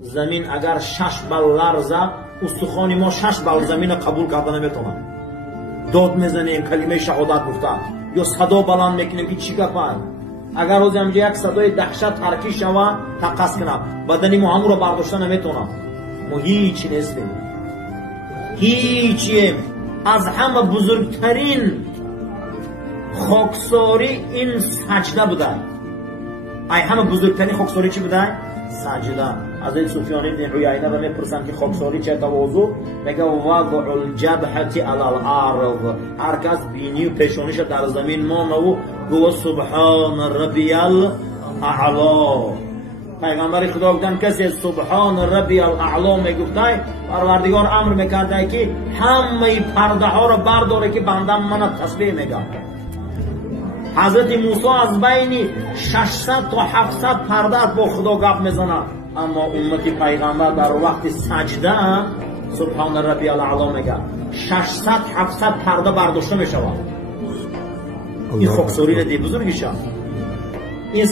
زمین اگر 6 بال لرزه استخوان ما 6 بال زمین قبول کرده نمیتونه. داد میزنیم کلمه شهادت گفته یا صدا بلند میکنیم که چی گپه. اگر روز همجا یک صدای دهشت ترکی شوه تقص کنه بدنی ما همون رو برداشته نمیتونه. ما هیچ نیستیم، هیچیم. از همه بزرگترین خاکساری این سجده بوده. ای همه بزرگترین خاکساری چی بوده؟ سجده. از این سفیان بن عیینه را میپرسن که خاکساری چه تواضع؟ میگه وضع الجبهة علی الارض. هر کس بینی و پیشانیش در زمین مانه و گو سبحان ربی الاعلا. پیغمبر خدا گفتن کسی سبحان ربی الاعلا میگفته پروردگار امر میکرده که همه پرده ها را برداره که بنده من تسبیح میگه. حضرت موسی از بین 600 تا 700 پرده با خدا گپ میزنه، اما امت پیغمبر در وقت سجده سبحان ربی الاعلا میگه 600 700 پرده برداشته میشود. این خاکساری دی بزرگشه. این